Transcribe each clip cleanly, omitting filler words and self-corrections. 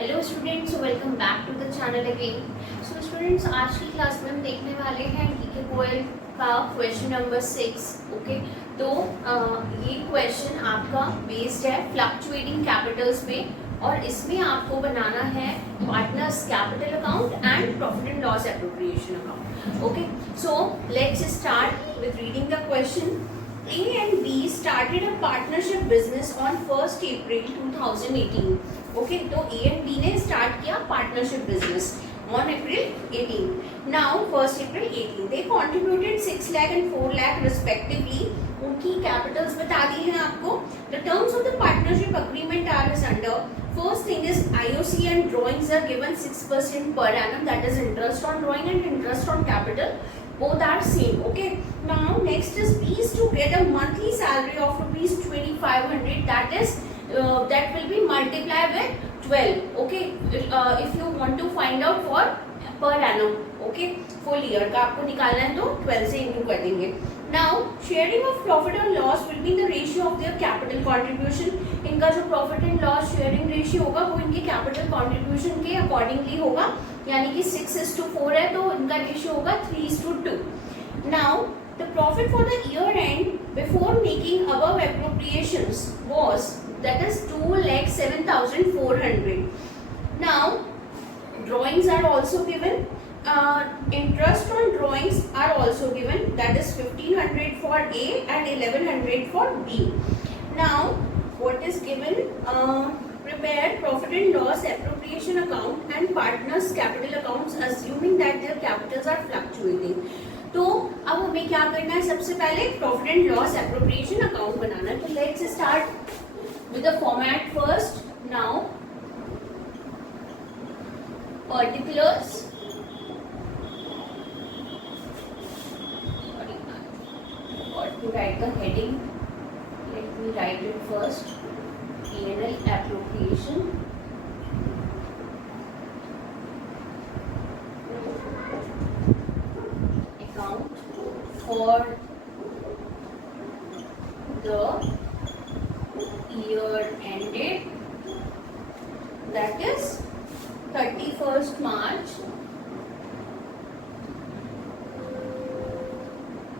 Hello students, welcome back to the channel again. So students, आज की class में हम देखने वाले हैं डीके पोएल का क्वेश्चन नंबर 6। ओके, तो ये क्वेश्चन आपका बेस्ड है फ्लक्चुएटिंग कैपिटल्स पे और इसमें आपको बनाना है partners capital account and profit and loss appropriation account. Okay, so let's start with reading the question. A and B started a partnership business on 1st April 2018. Okay, तो A and B ने start किया partnership business on April 18. Now 1st April 18. They contributed 6 lakh and 4 lakh respectively. उनकी Capitals बता दी हैं आपको। The terms of the partnership agreement are as under. First thing is IOC and drawings are given 6% per annum, that is interest on drawing and interest on capital. Both are same. Okay, now next is B is to get a monthly salary of rupees 2500, that will be multiplied with 12. Okay, if you want to find out for per annum, okay, full year का आपको निकालना है तो 12 से into कर देंगे। Now sharing of profit and loss will be the ratio of their capital contribution. इनका जो profit and loss sharing ratio होगा वो इनके capital contribution के accordingly होगा, यानी कि 6:4 है तो इनका रेशियो होगा 3:2। Now the profit for the year end before making above appropriations was, that is 2,07,400. Now drawings are also given, interest on drawings are also given, that is 1,500 for A and 1,100 for B. Now what is given, prepare profit and loss appropriation account and partners capital accounts assuming that their capitals are fluctuating. तो अब हमें क्या करना है, सबसे पहले profit and loss appropriation account बनाना है। तो let's start with the format first. Now particulars, to write the heading, let me write it first. P&L appropriation, account for the year ended, that is 31st March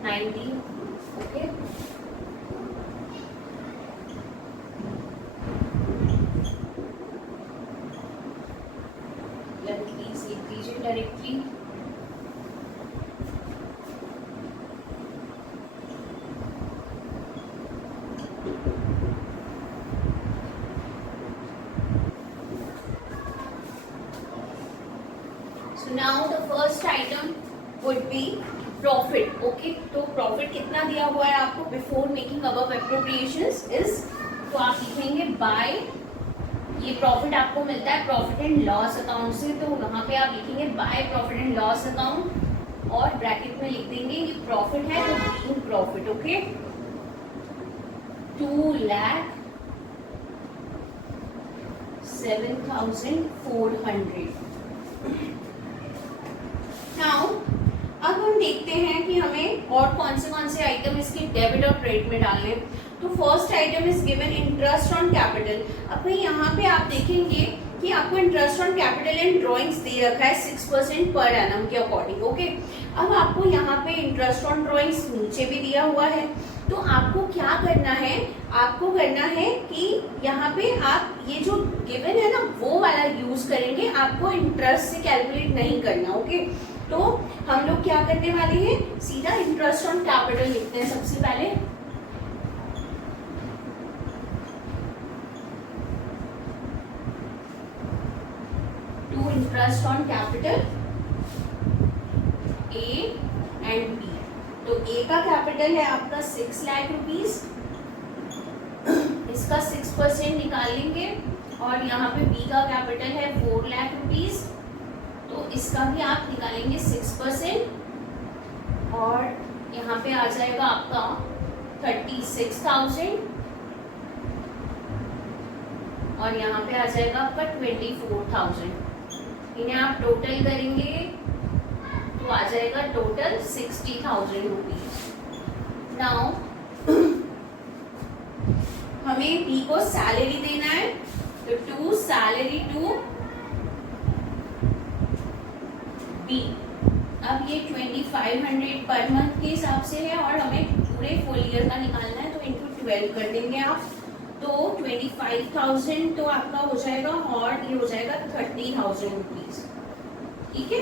19. Okay, please लिख दीजिए directly. So now the first item would be profit. Okay, तो profit कितना दिया हुआ है आपको before making above appropriations is, तो आप लिखेंगे बाय, ये प्रॉफिट आपको मिलता है प्रॉफिट एंड लॉस अकाउंट से, तो वहां पे आप लिखेंगे by profit and loss account और ब्रैकेट में लिख देंगे ये प्रॉफिट है तो बीइंग प्रॉफिट। ओके, 2,07,400। नाउ अब हम देखते हैं कि हमें और कौन से आइटम इसके डेबिट और क्रेडिट में डालने हैं। तो first item is given interest on capital. अब भाई यहाँ पे आप देखेंगे कि आपको interest on capital and drawings दे रखा है 6% पर एनम के अकॉर्डिंग। ओके, अब आपको यहाँ पे इंटरेस्ट ऑन ड्राइंग्स नीचे भी दिया हुआ है, तो आपको क्या करना है, आपको करना है कि यहाँ पे आप ये जो गिवन है ना वो वाला यूज करेंगे, आपको इंटरेस्ट से कैलकुलेट नहीं करना। ओके, तो हम लोग क्या करने वाले हैं, सीधा इंटरेस्ट ऑन कैपिटल लिखते हैं सबसे पहले। To interest on capital A and B. तो ए का कैपिटल है आपका 6 लाख रुपीज, इसका 6% निकालेंगे, और यहाँ पे बी का कैपिटल है 4 लाख रुपीज, तो इसका भी आप निकालेंगे 6%, और यहाँ पे आ जाएगा आपका 36,000, और यहाँ पे आ जाएगा आपका 24,000। इन्हें आप टोटल करेंगे तो आ जाएगा टोटल 60,000 रुपीज। नाउ हमें बी को सैलरी देना है, तो टू सैलरी टू बी, अब ये 2500 पर मंथ के हिसाब से है और हमें पूरे फुल ईयर का निकालना है, तो इंटू 12 कर देंगे आप, तो 25,000 तो आपका हो जाएगा और ये हो जाएगा 30,000 रुपीज। ठीक है।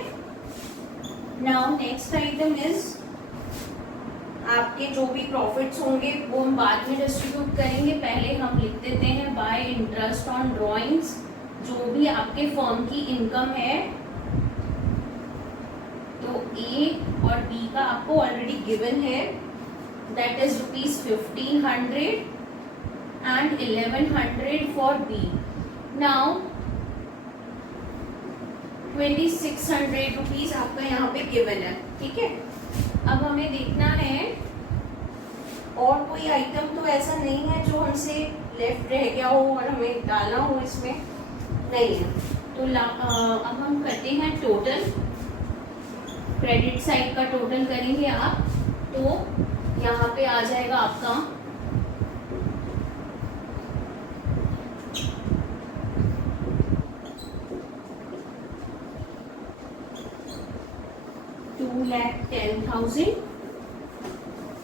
नाउ नेक्स्ट आइटम इज आपके जो भी प्रॉफिट्स होंगे वो हम बाद में डिस्ट्रीब्यूट करेंगे, पहले हम लिख देते हैं बाय इंटरेस्ट ऑन ड्रॉइंग्स। जो भी आपके फर्म की इनकम है तो ए और बी का आपको ऑलरेडी गिवन है, that is ₹1500 and 1100 for B. Now 2600 rupees आपका यहाँ पे गिवन है। ठीक है। अब हमें देखना है और कोई आइटम तो ऐसा नहीं है जो हमसे लेफ्ट रह गया हो और हमें डालना हो, इसमें नहीं है। तो अब हम करते हैं टोटल, क्रेडिट साइड का टोटल करेंगे आप, तो यहाँ पे आ जाएगा आपका 2,10,000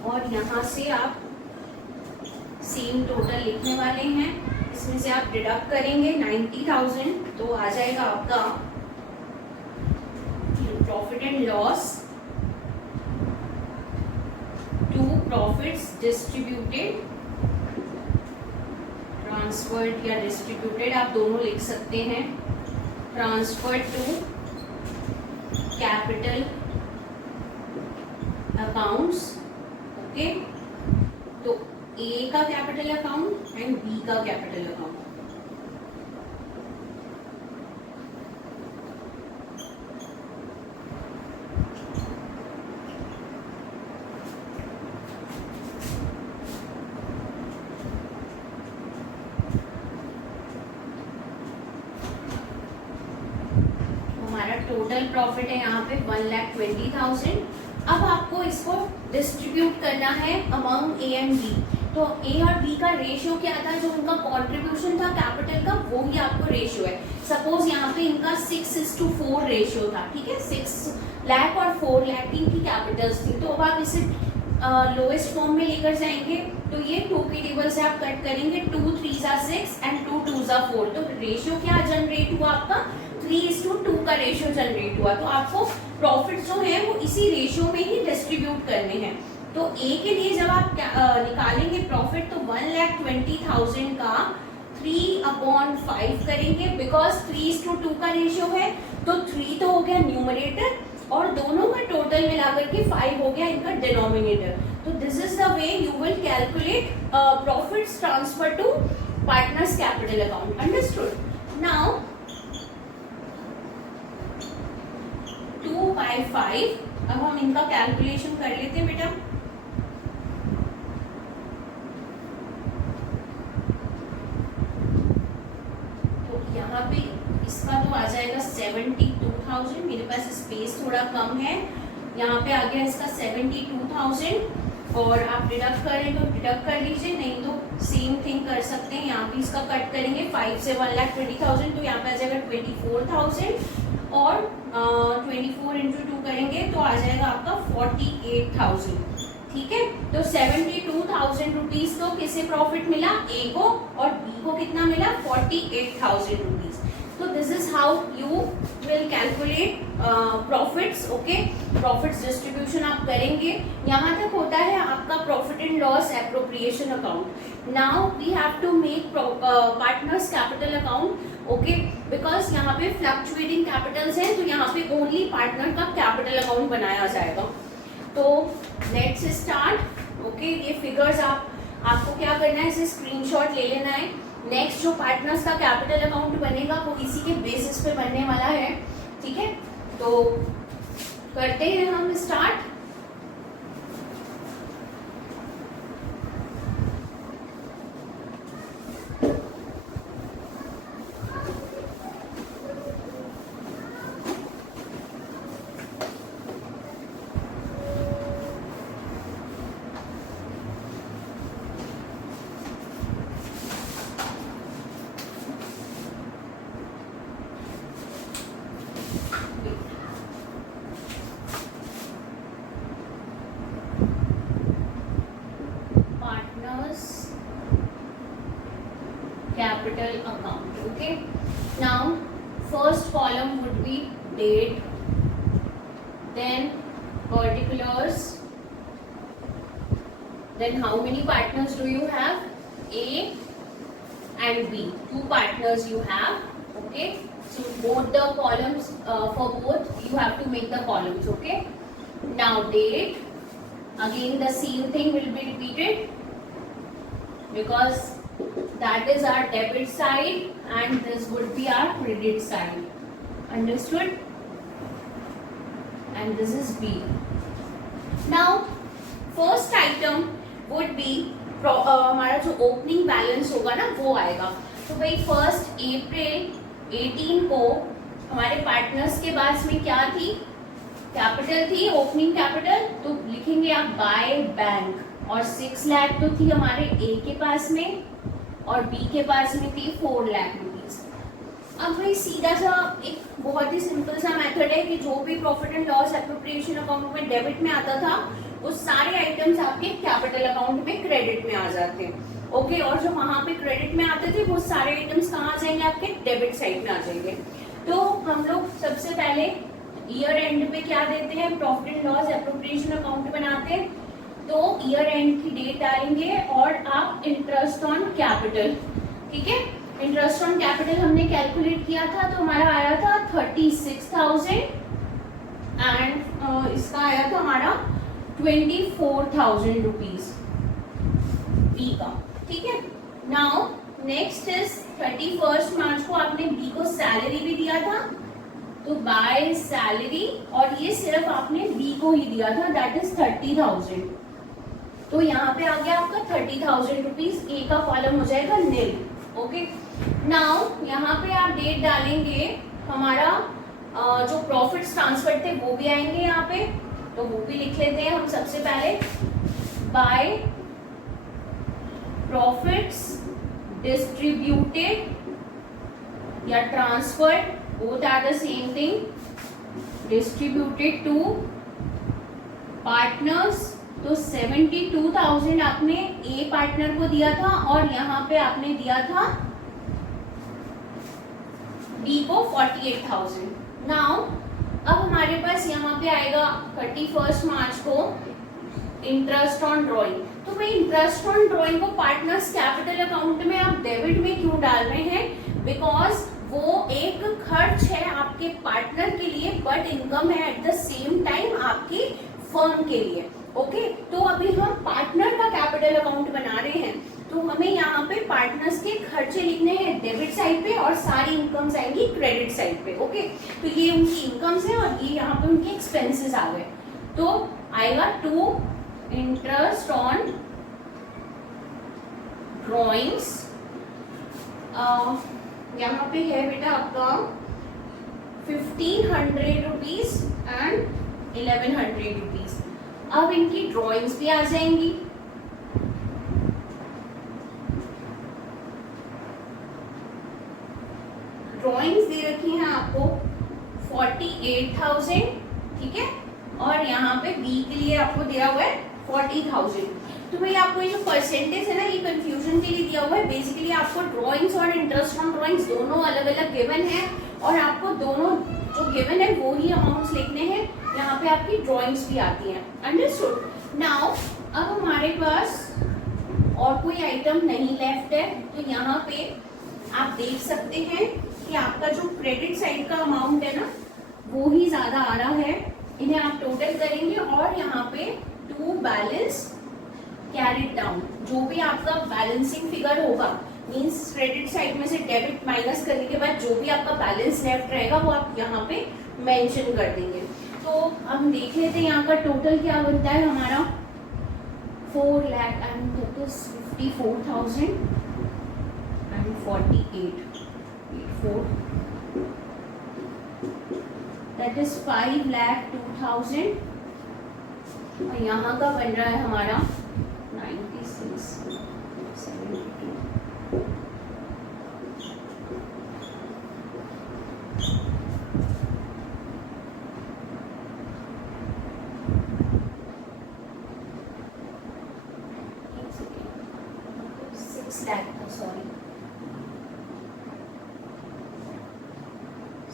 और यहाँ से आप सेम टोटल लिखने वाले हैं, इसमें से आप डिडक्ट करेंगे 90,000, तो आ जाएगा आपका profit and loss to profits distributed, transferred या डिस्ट्रीब्यूटेड आप दोनों लिख सकते हैं, transferred to capital accounts. Okay, तो ए का कैपिटल अकाउंट एंड बी का कैपिटल अकाउंट। हमारा टोटल प्रॉफिट है यहाँ पे 1,20,000। अब आपको इसको डिस्ट्रीब्यूट करना है अमंग ए एंड बी। तो ए और बी का रेशियो क्या था, जो उनका कंट्रीब्यूशन था कैपिटल का, वो ही आपको रेशियो है। सपोज यहाँ पे इनका 6:4 रेशियो था। ठीक है, 6 लाख और 4 लाख की इनकी कैपिटल्स थी। तो अब आप इसे लोएस्ट फॉर्म में लेकर जाएंगे, तो ये 2 की टेबल से आप कट करेंगे, 2 3 6 एंड 2 2 4। तो रेशियो क्या जनरेट हुआ आपका, 3:2 का रेशियो जनरेट हुआ। तो आपको प्रॉफिट जो है वो इसी रेशियो में ही डिस्ट्रीब्यूट करने हैं। तो ए के लिए जब आप निकालेंगे प्रॉफिट, तो 1,20,000 का 3/5 करेंगे, बिकॉज 3:2 का रेशियो है। तो 3 तो हो गया न्यूमरेटर और दोनों का टोटल मिलाकर के 5 हो गया इनका डिनोमिनेटर। तो this is the way you will calculate profits transfer to partners capital account. Understood. Now 2/5, अब हम इनका कैलकुलेशन कर लेते हैं बेटा। तो यहाँ पे इसका तो आ जाएगा 72,000, मेरे पास स्पेस थोड़ा कम है, यहाँ पे आ गया इसका 72,000 और आप डिडक्ट करें तो डिडक्ट कर लीजिए, नहीं तो सेम थिंग कर सकते हैं, यहाँ पे इसका कट करेंगे 5 से 1,20,000, तो यहाँ पे आ जाएगा 24,000 और 24 इंटू 2 करेंगे तो आ जाएगा आपका 48,000। ठीक है, तो 72,000 रुपीज तो किसे प्रॉफिट मिला, ए को, और बी को कितना मिला, 48,000 रुपीज। तो this is how you will calculate profits. Okay, profits distribution आप करेंगे। यहाँ तक होता है आपका profit and loss appropriation account. Now we have to make partners capital account. Okay, because यहाँ पे फ्लक्चुएटिंग कैपिटल्स हैं, तो यहाँ पे ओनली पार्टनर का कैपिटल अकाउंट बनाया जाएगा। तो लेट्स स्टार्ट। ओके, ये फिगर्स आपको क्या करना है, इसे स्क्रीनशॉट ले लेना है। नेक्स्ट जो पार्टनर्स का कैपिटल अकाउंट बनेगा वो इसी के बेसिस पे बनने वाला है। ठीक है, तो करते हैं हम start. capital account. Okay, now first column would be date, then particulars, then how many partners do you have? A and B, two partners you have. Okay, so both the columns, for both you have to make the columns. Okay, now date, again the same thing will be repeated because that is our debit side and this would be our credit side. Understood? And this is B. Now first item would be हमारा जो opening balance होगा ना वो आएगा. तो भाई 1 अप्रैल 18 को हमारे पार्टनर्स के पास में क्या थी? कैपिटल थी, ओपनिंग कैपिटल. तो लिखेंगे आप बाय बैंक, और 6 लाख तो थी हमारे ए के पास में और बी के पास में थी 4 लाख रुपीज. अब भाई सीधा सा एक बहुत ही सिंपल सा मेथड है कि जो भी profit and loss appropriation account में डेबिट में आता था वो सारे आइटम्स आपके कैपिटल अकाउंट में क्रेडिट में आ जाते हैं. ओके, और जो वहां पे क्रेडिट में आते थे वो सारे आइटम्स कहाँ आ जाएंगे? आपके डेबिट साइड में आ जाएंगे. तो हम लोग सबसे पहले ईयर एंड पे क्या देते हैं? Profit and loss appropriation account बनाते हैं. तो ईयर एंड की डेट डालेंगे और आप इंटरेस्ट ऑन कैपिटल. ठीक है, इंटरेस्ट ऑन कैपिटल हमने कैलकुलेट किया था तो हमारा आया था 36,000 एंड इसका आया था हमारा 24,000 रुपीज बी का. ठीक है, नाउ नेक्स्ट इज 31 मार्च को आपने बी को सैलरी भी दिया था तो बाय सैलरी, और ये सिर्फ आपने बी को ही दिया था, दैट इज 30,000. तो यहाँ पे आ गया आपका 30,000 रुपीज. ए का कॉलम हो जाएगा नील. ओके, नाउ यहाँ पे आप डेट डालेंगे. हमारा जो प्रॉफिट्स ट्रांसफर थे वो भी आएंगे यहाँ पे, तो वो भी लिख लेते हैं हम सबसे पहले. बाय प्रॉफिट्स डिस्ट्रीब्यूटेड या transferred, both are the same thing, distributed to partners. तो 72,000 आपने ए पार्टनर को दिया था और यहाँ पे आपने दिया था बी को 48,000. नाउ अब हमारे पास यहाँ पे आएगा 31 मार्च को इंटरेस्ट ऑन ड्रॉइंग. तो भाई इंटरेस्ट ऑन ड्रॉइंग को पार्टनर्स कैपिटल अकाउंट में आप डेबिट में क्यों डाल रहे हैं? बिकॉज वो एक खर्च है आपके पार्टनर के लिए बट इनकम है एट द सेम टाइम आपकी फर्म के लिए. ओके, तो अभी हम पार्टनर का कैपिटल अकाउंट बना रहे हैं तो हमें यहाँ पे पार्टनर्स के खर्चे लिखने हैं डेबिट साइड पे और सारी इनकम्स आएंगी क्रेडिट साइड पे. ओके, तो ये उनकी इनकम्स है और ये यहाँ पे उनके एक्सपेंसेस आ गए. तो आएगा टू इंटरेस्ट ऑन ड्रॉइंग्स. यहाँ पे है बेटा आपका 1,500 रुपीज एंड 1,100 रुपीज. अब इनकी ड्रॉइंग्स भी आ जाएंगी. ड्रॉइंग्स दे रखी हैं आपको 48,000. ठीक है, और यहाँ पे बी के लिए आपको दिया हुआ है 40,000. तो भाई आपको ये जो परसेंटेज है ना ये कंफ्यूजन के लिए दिया हुआ है. बेसिकली आपको ड्रॉइंग्स और इंटरेस्ट ऑन ड्रॉइंग्स दोनों अलग अलग गिवन है और आपको दोनों जो गिवन है वो ही अमाउंट्स लिखने हैं. यहाँ पे आपकी ड्रॉइंग्स भी आती हैं. अंडरस्टूड? नाउ अब हमारे पास और कोई आइटम नहीं लेफ्ट है तो यहाँ पे आप देख सकते हैं कि आपका जो क्रेडिट साइड का अमाउंट है ना वो ही ज्यादा आ रहा है. इन्हें आप टोटल करेंगे और यहाँ पे टू बैलेंस कैरिड डाउन, जो भी आपका बैलेंसिंग फिगर होगा मींस क्रेडिट साइड में से डेबिट माइनस करने के बाद जो भी आपका बैलेंस लेफ्ट रहेगा वो आप यहाँ पे मेंशन कर देंगे. तो हम देख लेते हैं यहाँ का टोटल क्या बनता है हमारा 4 lakh and that is 54,000 and 48 that is 5,02,000 और यहाँ का बन रहा है हमारा 96,72.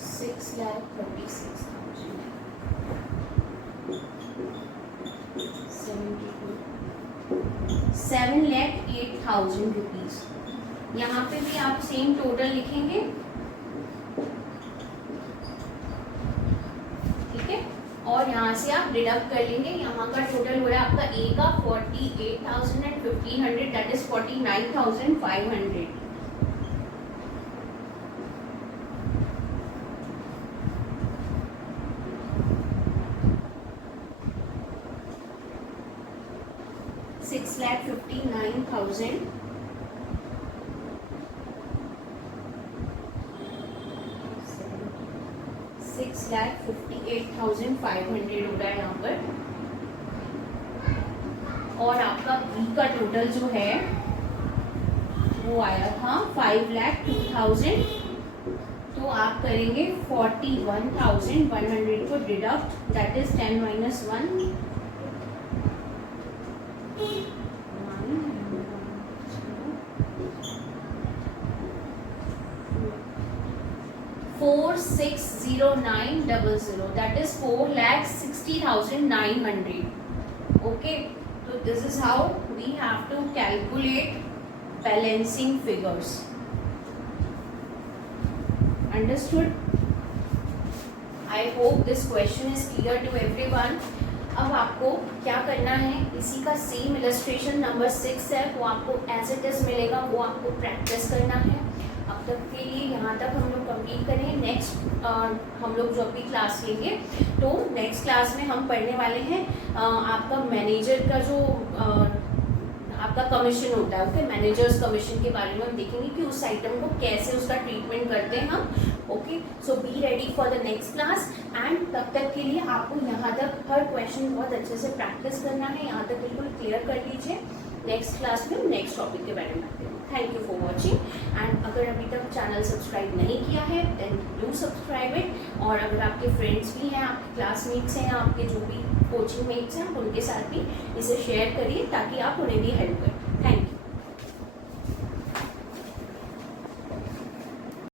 7,08,000 रुपीज। यहाँ पे भी आप सेम टोटल लिखेंगे, ठीक है, और यहाँ से आप डिडक्ट कर लेंगे। यहाँ का टोटल हो रहा है आपका ए का 48,000 एंड 1,500, दैट इज 49,500। $6,59,000 $6,58,500 हो रहा है यहाँ पर। और आपका बी का टोटल जो है वो आया था 5,02,000। तो आप करेंगे 41,100 को deduct, that is 10 - 1 4,609,000, that is 4,60,900. Okay, so this is how we have to calculate balancing figures. Understood? I hope this question is clear to everyone. अब आपको क्या करना है, इसी का सेम इलस्ट्रेशन नंबर 6 है, वो आपको एज इट इज मिलेगा, वो आपको प्रैक्टिस करना है। अब तक के लिए यहाँ तक हम लोग कंप्लीट करें। नेक्स्ट हम लोग जो अभी क्लास लेंगे, तो नेक्स्ट क्लास में हम पढ़ने वाले हैं आपका मैनेजर का जो आपका कमीशन होता है, ओके, मैनेजर्स कमीशन के बारे में हम देखेंगे कि उस आइटम को कैसे उसका ट्रीटमेंट करते हैं हम। Okay, so be ready for the next class. And तब तक के लिए आपको यहाँ तक हर क्वेश्चन बहुत अच्छे से प्रैक्टिस करना है, यहाँ तक बिल्कुल क्लियर कर लीजिए। नेक्स्ट क्लास में हम नेक्स्ट टॉपिक के बारे में बात करेंगे। Thank you for watching. And अगर अभी तक चैनल सब्सक्राइब नहीं किया है देन डू सब्सक्राइब इट। और अगर आपके फ्रेंड्स भी हैं, आपके क्लासमेट्स हैं, आपके जो भी कोचिंग मेट्स हैं, उनके साथ भी इसे शेयर करिए ताकि आप उन्हें भी हेल्प करें।